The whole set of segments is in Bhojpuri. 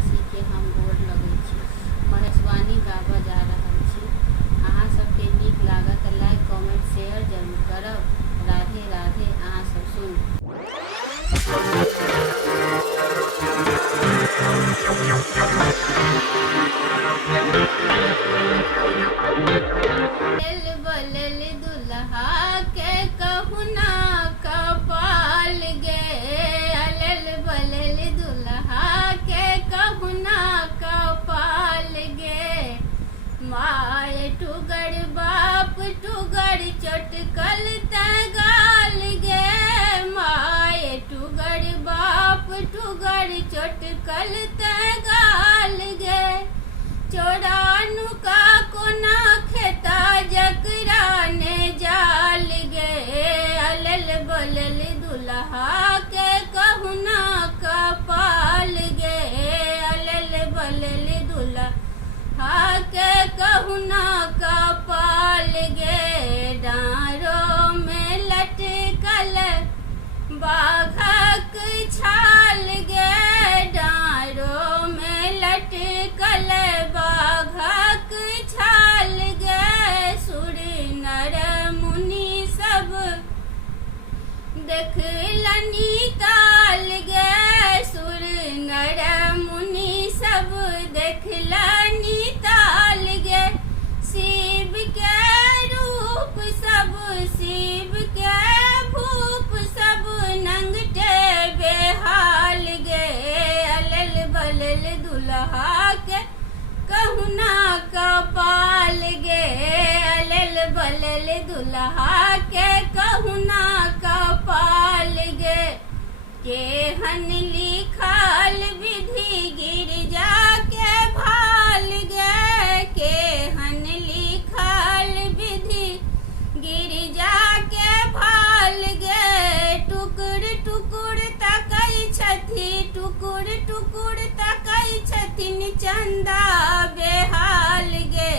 वासी के हम गोर लगै छी। महेशवाणी गाबऽ जा रहल छी। अहाँ सबके नीक लागत तऽ लाइक कमेंट शेयर जरूर करब। राधे राधे। अहाँ सब सुनू। बलल दुल्हा के कहुना कपाल गे, अलल बलल दुल्हा के कहुना कपाल गे। माय टुगर बाप टुगर चटकल गाल गे, माय टुगर बाप टुगर चटकल गाल गे। चोरा नुका कोना खेता जकरा ने जाल गे, अलल बलल दुल्हा के कहुना कपाल गे, अलल बलल दुल्हा के कहुना कपाल गे। डाँरों में लटकल बाघक छाल गे, डाँरों में लटकल बाघक छाल गे। सुर नर मुनि सब देखलनि ताल गे, सुर नर मुनि सब देखलनि ताल गे। शिव के रूप सब शिव के भूप सब नंगटे बेहाल गे, अलल बलल दुल्हा के कहुना कपाल गे, अलल बलल दुल्हा के कहुना कपाल गे। केहन लिखल विधि गिरजा के भाल गे, केहन लिखल विधि गिरजा के भाल गे। टुकुर टुकुर तकै छथि, टुकुर टुकुर तकै छथिन चंदा बेहाल गे,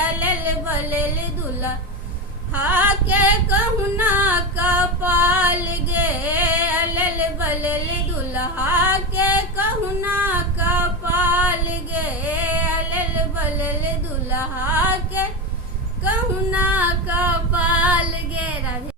अलल बलल दुल्हा के कहुना कपाल गे, अलल बलल दुल्हा के कहुना कपाल गे, अलल बलल दुल्हा के कहुना कपाल गे। राधे।